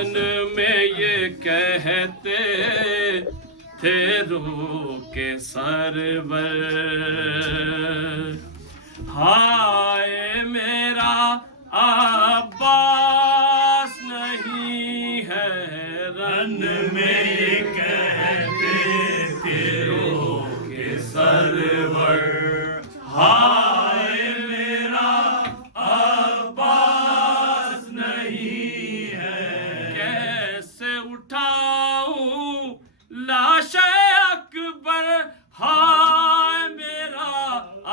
Run में ये कहते थे रूह के सरवर, हाय मेरा अब्बास नहीं है रन में ये कहते थे रूह के सरवर, हाय मेरा अब्बास नहीं है। कैसे उठाऊं लाश अकबर, हाय मेरा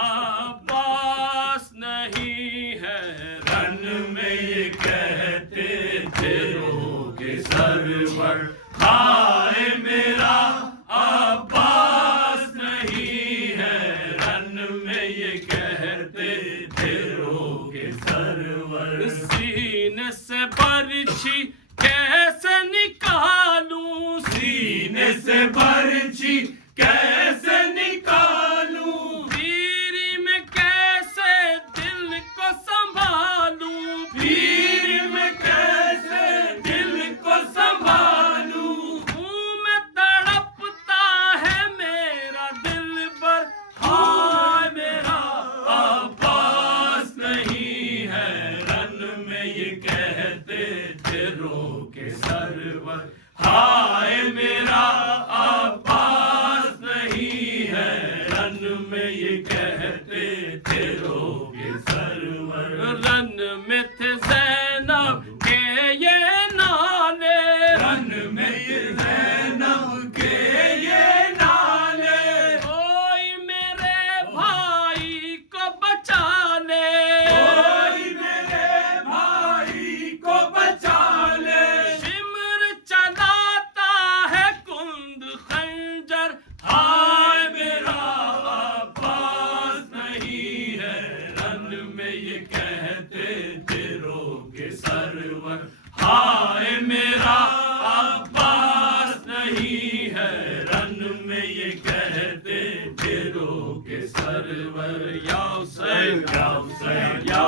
अब्बास नहीं है रन में ये कहते थे रूह के सरवर, हाय मेरा अब्बास नहीं है रन में ये कहते थे रूह के सरवर। सीने से बरछी कैसे निकालूं, सीने से बरछी कैसे निकालूं, पीरी में कैसे दिल को संभालूं, पीरी में कैसे दिल को संभालूं, मुंह में तड़पता है मेरा दिल पर, हाय मेरा अब्बास नहीं है रन में ये कहते थे रूह के सरवर, हाय मेरा अब्बास नहीं है रन में ये कहते थे रूह के सरवर। रन में थे ज़ैनब के ये नाले, रन में ये ज़ैनब के ये नाले, कोई मेरे भाई को बचा ले, कोई मेरे भाई को बचा ले, शिमर चलाता है कुंद खंजर, हाय मेरा अब्बास नहीं है रन में ये कहते थे रूह के सरवर, हाय मेरा अब्बास नहीं है रन में ये कहते थे रूह के सरवर। या हुसैन या हुसैन या